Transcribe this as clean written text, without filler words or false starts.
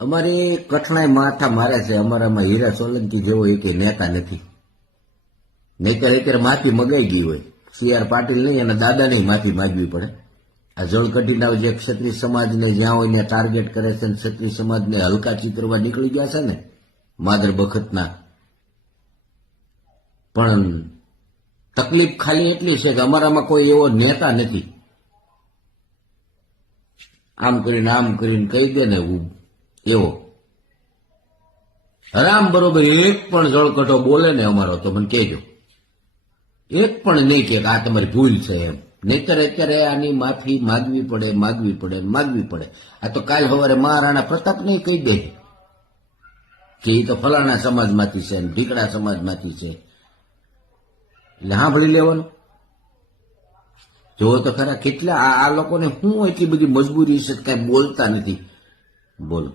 અમારી કઠણાઈ માથા મારે છે. અમારામાં હીરા સોલંકી જેવો એક નેતા નથી. નહીતર અત્યારે માફી મગાઈ ગઈ હોય. CR પાટીલ નહીં, એના દાદાને માફી માંગવી પડે. આ જળકટીના જે ક્ષત્રિય સમાજને જ્યાં હોય ત્યાં ટાર્ગેટ કરે છે, ક્ષત્રિય સમાજને હલકા ચિત્રવા નીકળી ગયા છે ને માદર બખતના. પણ તકલીફ ખાલી એટલી છે કે અમારામાં કોઈ એવો નેતા નથી. આમ કરીને કહી દે ને એવો હરામ બરોબર એક પણ જળકટો બોલે ને અમારો તો મને કહેજો. એક પણ નહીં કે આ તમારી ભૂલ છે એમ. નહીતર અત્યારે આની માફી માગવી પડે. આ તો કાલ સવારે મહારાણા પ્રતાપ ને કહી દે કે એ તો ફલાણા સમાજમાંથી છે, ઢીકડા સમાજમાંથી છે, એટલે સાંભળી લેવાનું. જોવો તો ખરા કેટલા આ લોકોને શું એટલી બધી મજબૂરી છે, કઈ બોલતા નથી. બોલો.